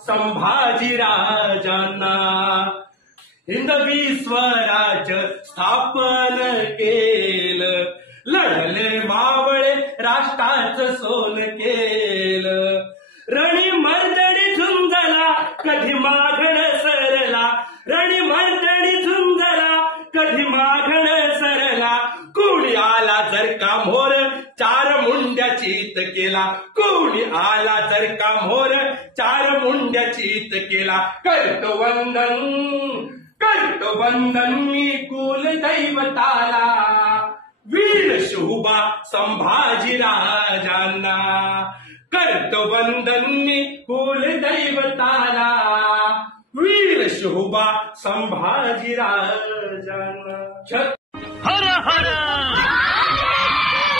संभाजी राजांना हिंदवी स्वराज्य स्थापन केलं, लढले मावळे राष्ट्राचं सोन केलं. रणी मर्दणी झुंजला कधी माघण सरला, रणी मर्दणी झुंजला कधी माघण सरला. कोणी आला जर का मोर चार मुंड्या चीत केला, कोणी आला जर का मोर चार मुंड्या चीत केला. करतो वंदन मी कुल दैवताला, वीर शोभा संभाजी राजांना. करतो वंदन मी कुल दैवताला, वीर शोभा संभाजी राजांना. हर हर